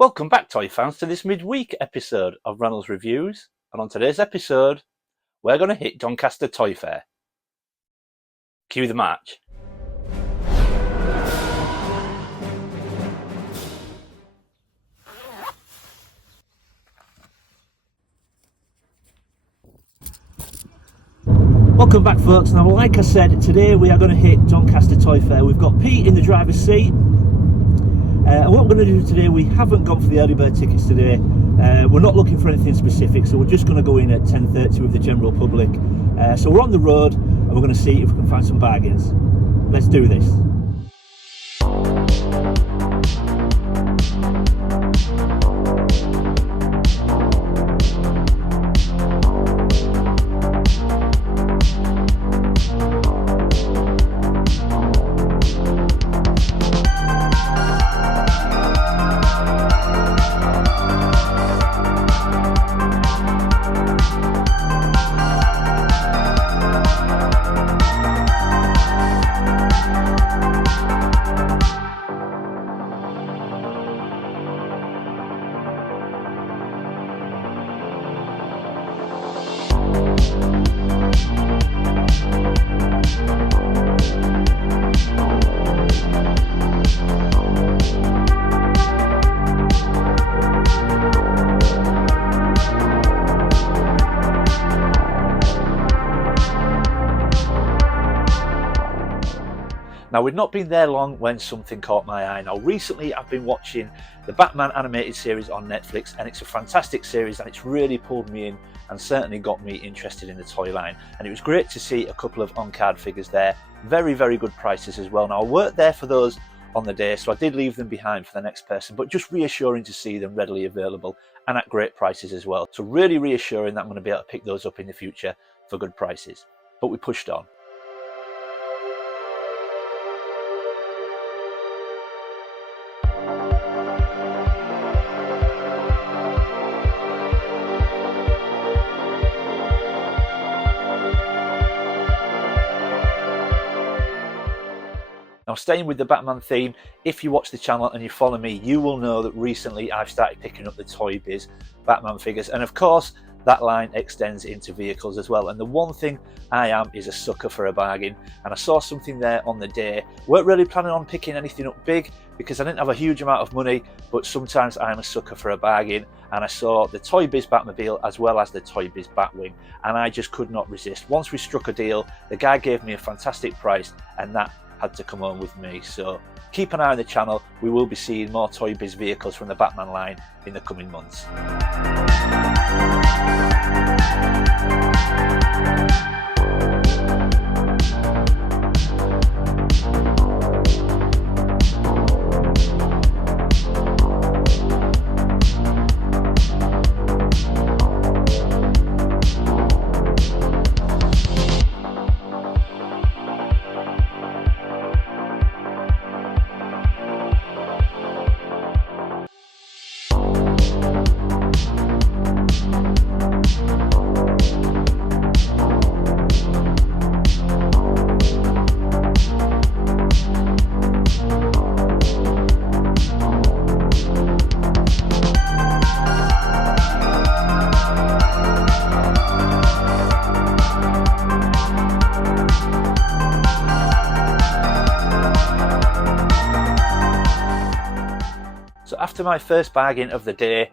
Welcome back, toy fans, to this midweek episode of Reynolds Reviews. And on today's episode, we're going to hit Doncaster Toy Fair. Cue the march. Welcome back, folks. Now, like I said, today we are going to hit Doncaster Toy Fair. We've got Pete in the driver's seat. And what we're going to do today, we haven't gone for the early bird tickets today. We're not looking for anything specific, so we're just going to go in at 10:30 with the general public. So we're on the road and we're going to see if we can find some bargains. Let's do this. Now, we'd not been there long when something caught my eye. Now, recently I've been watching the Batman animated series on Netflix, and it's a fantastic series and it's really pulled me in and certainly got me interested in the toy line. And it was great to see a couple of on-card figures there. Very, very good prices as well. Now, I weren't there for those on the day, so I did leave them behind for the next person, but just reassuring to see them readily available and at great prices as well. So really reassuring that I'm going to be able to pick those up in the future for good prices. But we pushed on. Now, staying with the Batman theme, if you watch the channel and you follow me, you will know that recently I've started picking up the Toy Biz Batman figures. And of course, that line extends into vehicles as well. And the one thing I am is a sucker for a bargain. And I saw something there on the day. Weren't really planning on picking anything up big because I didn't have a huge amount of money, but sometimes I'm a sucker for a bargain. And I saw the Toy Biz Batmobile as well as the Toy Biz Batwing. And I just could not resist. Once we struck a deal, the guy gave me a fantastic price, and that had to come home with me. So keep an eye on the channel. We will be seeing more Toy Biz vehicles from the Batman line in the coming months. So after my first bargain of the day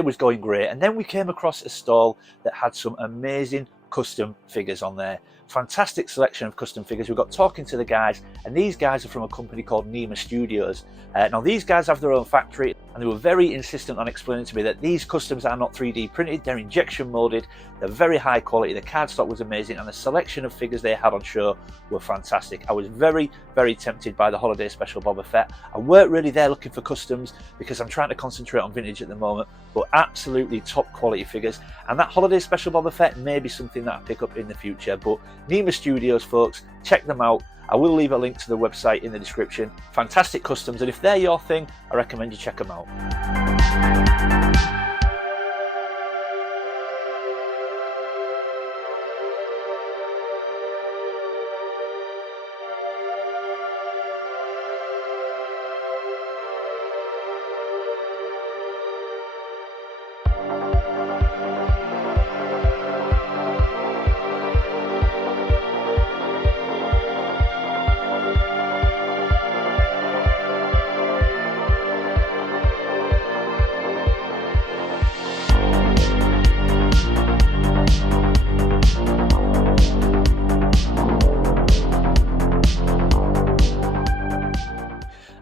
was going great, and then we came across a stall that had some amazing custom figures on there. Fantastic selection of custom figures. We got talking to the guys, and these guys are from a company called Nema Studios. Now, these guys have their own factory, and they were very insistent on explaining to me that these customs are not 3D printed, they're injection molded, they're very high quality, the cardstock was amazing, and the selection of figures they had on show were fantastic. I was very, very tempted by the holiday special Boba Fett. I weren't really there looking for customs because I'm trying to concentrate on vintage at the moment, but absolutely top quality figures. And that holiday special Boba Fett may be something that I pick up in the future, but Nema Studios, folks, check them out. I will leave a link to the website in the description. Fantastic customs, and if they're your thing, I recommend you check them out.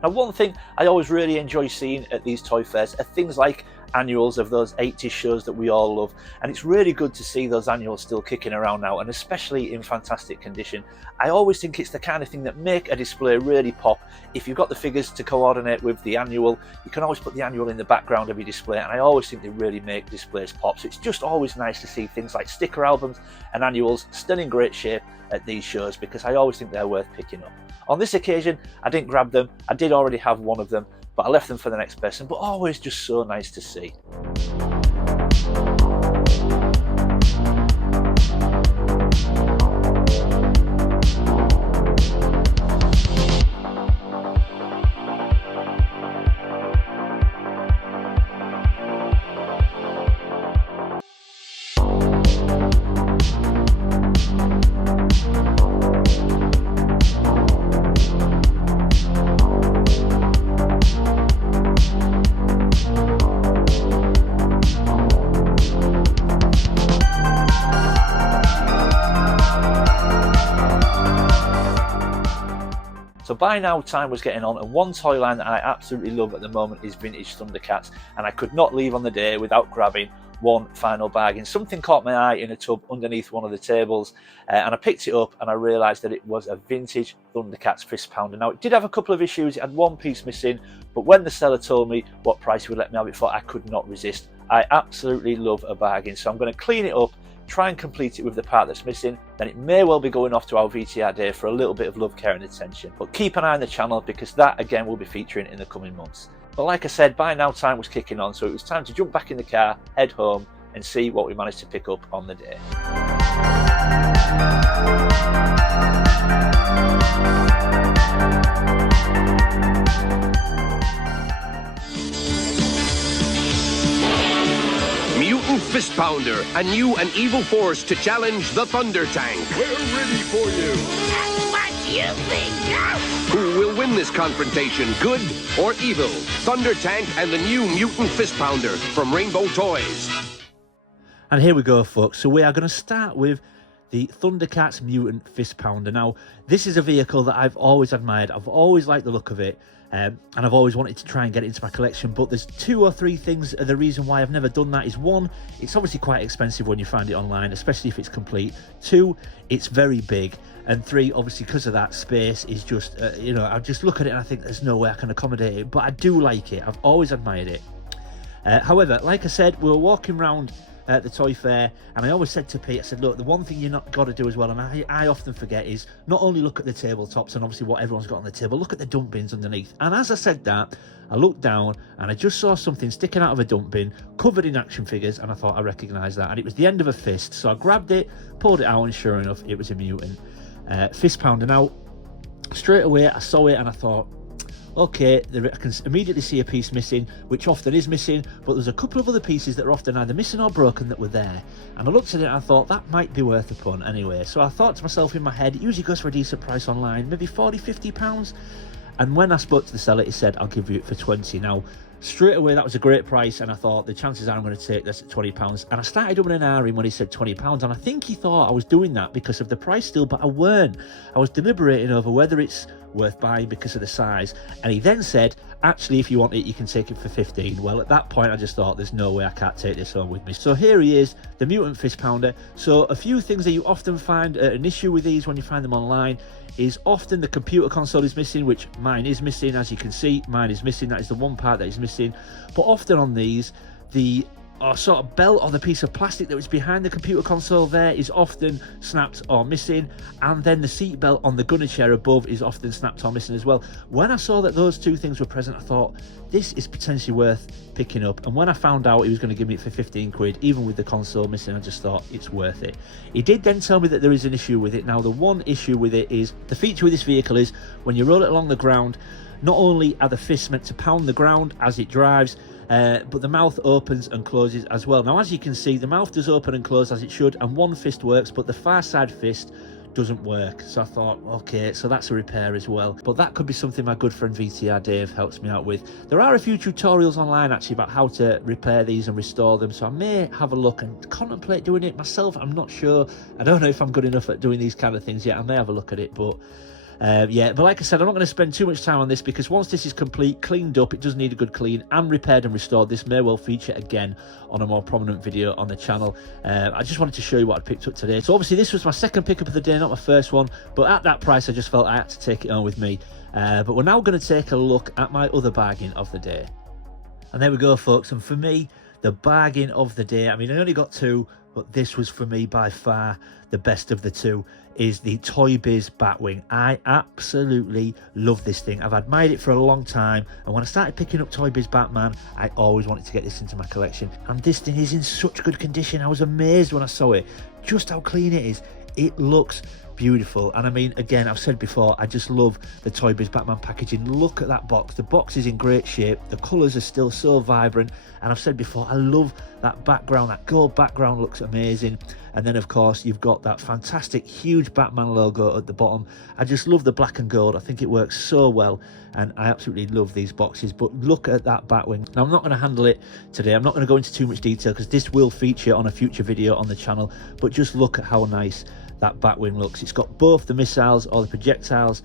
Now, one thing I always really enjoy seeing at these toy fairs are things like annuals of those 80s shows that we all love, and it's really good to see those annuals still kicking around now, and especially in fantastic condition. I always think it's the kind of thing that make a display really pop. If you've got the figures to coordinate with the annual, you can always put the annual in the background of your display, and I always think they really make displays pop. So it's just always nice to see things like sticker albums and annuals still in great shape at these shows, because I always think they're worth picking up. On this occasion, I didn't grab them. I did already have one of them, but I left them for the next person, but always just so nice to see. So by now time was getting on, and one toy line that I absolutely love at the moment is vintage Thundercats, and I could not leave on the day without grabbing one final bargain. Something caught my eye in a tub underneath one of the tables, and I picked it up and I realised that it was a vintage Thundercats fist pounder. Now, it did have a couple of issues. It had one piece missing, but when the seller told me what price he would let me have it for, I could not resist. I absolutely love a bargain, so I'm going to clean it up, try and complete it with the part that's missing, then it may well be going off to our VTR day for a little bit of love, care and attention. But keep an eye on the channel, because that again will be featuring in the coming months. But like I said, by now time was kicking on, so it was time to jump back in the car, head home and see what we managed to pick up on the day. Mutant Fist Pounder, a new and evil force to challenge the Thunder Tank. We're ready for you. And what do you think? Who will win this confrontation, good or evil? Thunder Tank and the new Mutant Fist Pounder from Rainbow Toys. And here we go, folks. So we are going to start with the Thundercats Mutant Fist Pounder. Now, this is a vehicle that I've always admired. I've always liked the look of it. And I've always wanted to try and get it into my collection, but there's 2 or 3 things. The reason why I've never done that is, 1, it's obviously quite expensive when you find it online, especially if it's complete. 2, it's very big. And 3, obviously because of that, space is just, you know, I just look at it and I think there's no way I can accommodate it, but I do like it. I've always admired it. However, like I said, we were walking around at the toy fair, and I always said to Pete, I said, look, the one thing you've not got to do as well, and I often forget, is not only look at the tabletops and obviously what everyone's got on the table, look at the dump bins underneath. And as I said that, I looked down and I just saw something sticking out of a dump bin covered in action figures, and I thought I recognised that, and it was the end of a fist. So I grabbed it, pulled it out, and sure enough, it was a mutant fist pounder. Now, straight away I saw it and I thought, okay, I can immediately see a piece missing, which often is missing, but there's a couple of other pieces that are often either missing or broken that were there. And I looked at it and I thought, that might be worth a punt anyway. So I thought to myself in my head, it usually goes for a decent price online, maybe 40, 50 pounds. And when I spoke to the seller, he said, I'll give you it for 20. Now, straight away, that was a great price, and I thought, the chances are I'm going to take this at £20. And I started doing an R when he said £20, and I think he thought I was doing that because of the price still, but I weren't. I was deliberating over whether it's worth buying because of the size. And he then said, actually, if you want it, you can take it for 15. Well, at that point, I just thought, there's no way I can't take this home with me. So here he is, the Mutant Fist Pounder. So a few things that you often find an issue with these when you find them online is often the computer console is missing, which mine is missing. As you can see, mine is missing. That is the one part that is missing. But often on these, the sort of belt or the piece of plastic that was behind the computer console there is often snapped or missing, and then the seat belt on the gunner chair above is often snapped or missing as well. When I saw that those 2 things were present, I thought, this is potentially worth picking up. And when I found out he was going to give me it for 15 quid, even with the console missing, I just thought it's worth it. He did then tell me that there is an issue with it. Now, the one issue with it is, the feature with this vehicle is, when you roll it along the ground, not only are the fists meant to pound the ground as it drives, but the mouth opens and closes as well. Now, as you can see, the mouth does open and close as it should, and one fist works, but the far side fist doesn't work. So I thought, okay, so that's a repair as well. But that could be something my good friend VTR Dave helps me out with. There are a few tutorials online actually about how to repair these and restore them, so I may have a look and contemplate doing it myself. I'm not sure. I don't know if I'm good enough at doing these kind of things yet. I may have a look at it, but Yeah, but like I said, I'm not going to spend too much time on this because once this is complete, cleaned up, it does need a good clean, and repaired and restored, this may well feature again on a more prominent video on the channel. I just wanted to show you what I picked up today. So obviously this was my second pickup of the day, not my first one, but at that price I just felt I had to take it home with me. But we're now going to take a look at my other bargain of the day. And there we go, folks, and for me, the bargain of the day, I mean, I only got two, but this was for me by far the best of the two, is the Toy Biz Batwing. I absolutely love this thing. I've admired it for a long time, and when I started picking up Toy Biz Batman, I always wanted to get this into my collection, and this thing is in such good condition. I was amazed when I saw it, just how clean it is. It looks beautiful, and I mean, again, I've said before, I just love the Toy Biz Batman packaging. Look at that box. The box is in great shape, the colours are still so vibrant, and I've said before, I love that background. That gold background looks amazing, and then of course you've got that fantastic huge Batman logo at the bottom. I just love the black and gold. I think it works so well, and I absolutely love these boxes. But look at that Batwing. Now, I'm not going to handle it today, I'm not going to go into too much detail because this will feature on a future video on the channel, but just look at how nice that Batwing looks. It's got both the missiles or the projectiles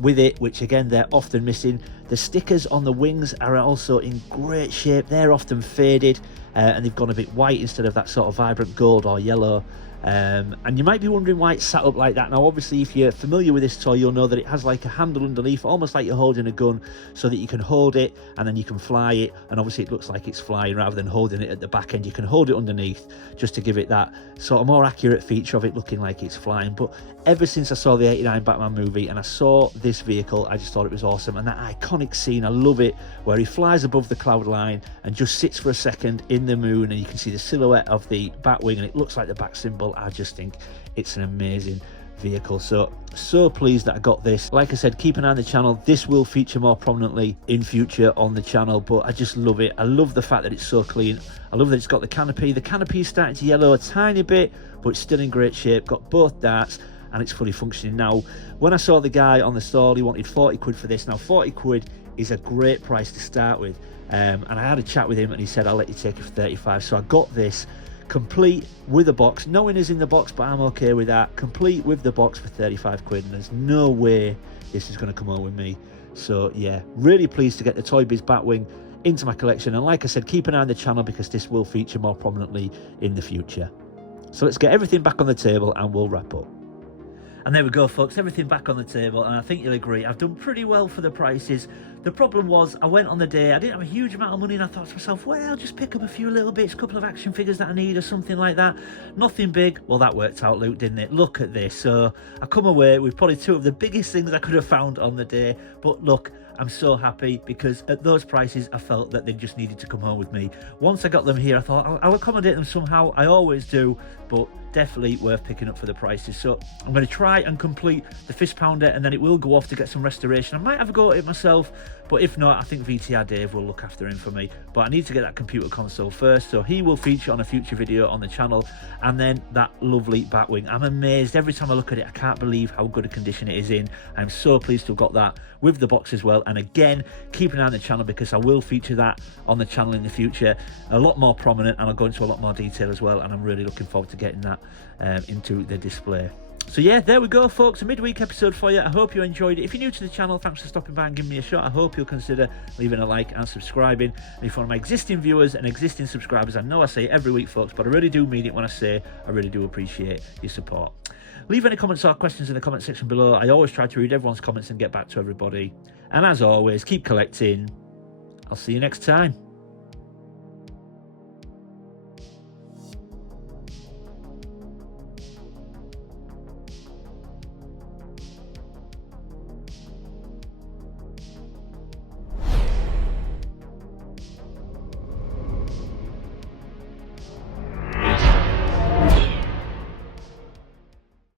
with it, which again, they're often missing. The stickers on the wings are also in great shape. They're often faded and they've gone a bit white instead of that sort of vibrant gold or yellow. And you might be wondering why it's sat up like that. Now, obviously, if you're familiar with this toy, you'll know that it has like a handle underneath, almost like you're holding a gun, so that you can hold it and then you can fly it, and obviously it looks like it's flying rather than holding it at the back end. You can hold it underneath just to give it that sort of more accurate feature of it looking like it's flying. But ever since I saw the '89 Batman movie and I saw this vehicle, I just thought it was awesome. And that iconic scene, I love it, where he flies above the cloud line and just sits for a second in the moon, and you can see the silhouette of the Batwing and it looks like the bat symbol. I just think it's an amazing vehicle. So pleased that I got this. Like I said, keep an eye on the channel. This will feature more prominently in future on the channel, but I just love it. I love the fact that it's so clean. I love that it's got the canopy. The canopy is starting to yellow a tiny bit, but it's still in great shape. Got both darts and it's fully functioning. Now, when I saw the guy on the stall, he wanted 40 quid for this. Now, 40 quid is a great price to start with, and I had a chat with him and he said, I'll let you take it for 35. So I got this complete with a box. No winners in the box, but I'm okay with that. Complete with the box for 35 quid, and there's no way this is going to come home with me. So yeah, really pleased to get the Toy Biz Batwing into my collection, and like I said, keep an eye on the channel because this will feature more prominently in the future. So let's get everything back on the table and we'll wrap up. And there we go, folks, everything back on the table, and I think you'll agree I've done pretty well for the prices. The problem was I went on the day, I didn't have a huge amount of money, and I thought to myself, well, I'll just pick up a few little bits, a couple of action figures that I need or something like that. Nothing big. Well, that worked out, Luke, didn't it? Look at this. So I come away with probably two of the biggest things I could have found on the day, but look, I'm so happy because at those prices I felt that they just needed to come home with me. Once I got them here, I thought I'll accommodate them somehow. I always do, but definitely worth picking up for the prices. So I'm going to try and complete the fist pounder, and then it will go off to get some restoration. I might have a go at it myself, but if not, I think VTR Dave will look after him for me. But I need to get that computer console first, so he will feature on a future video on the channel. And then that lovely Batwing. I'm amazed every time I look at it. I can't believe how good a condition it is in. I'm so pleased to have got that with the box as well. And again, keep an eye on the channel because I will feature that on the channel in the future, a lot more prominent, and I'll go into a lot more detail as well. And I'm really looking forward to getting that into the display. So yeah, there we go, folks, a midweek episode for you. I hope you enjoyed it. If you're new to the channel, thanks for stopping by and giving me a shot. I hope you'll consider leaving a like and subscribing. And if you're one of my existing viewers and existing subscribers, I know I say it every week, folks, but I really do mean it when I say I really do appreciate your support. Leave any comments or questions in the comment section below. I always try to read everyone's comments and get back to everybody. And as always, keep collecting. I'll see you next time.